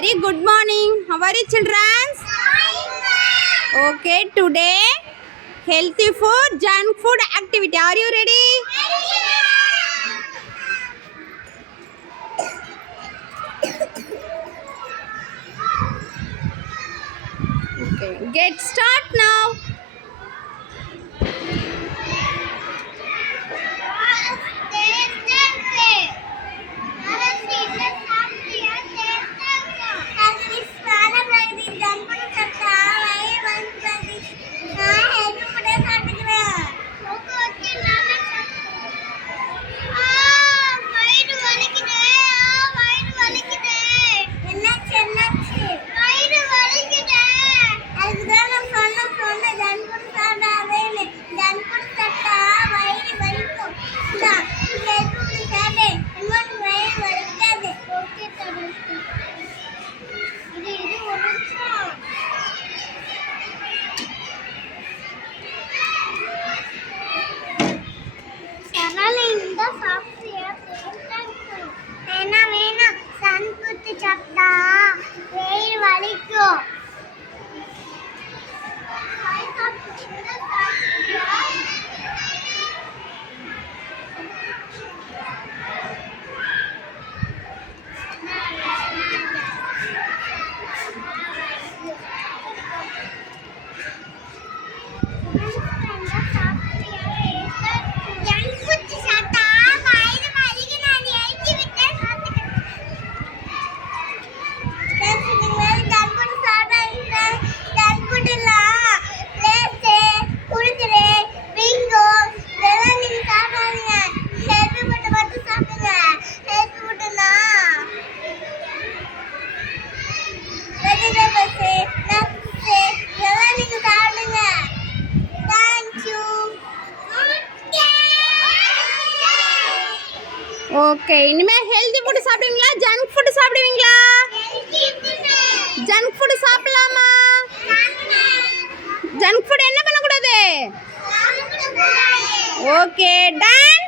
Very good morning. How are you, children? Okay, today healthy food, junk food activity. Are you ready? Okay, get start now. Okay, இனிமே healthy food சாப்பிடுவீங்களா, junk food சாப்பிடுவீங்களா? Junk food சாப்பிடலாமா? Junk food என்ன பண்ணக்கூடாது? Okay, ton.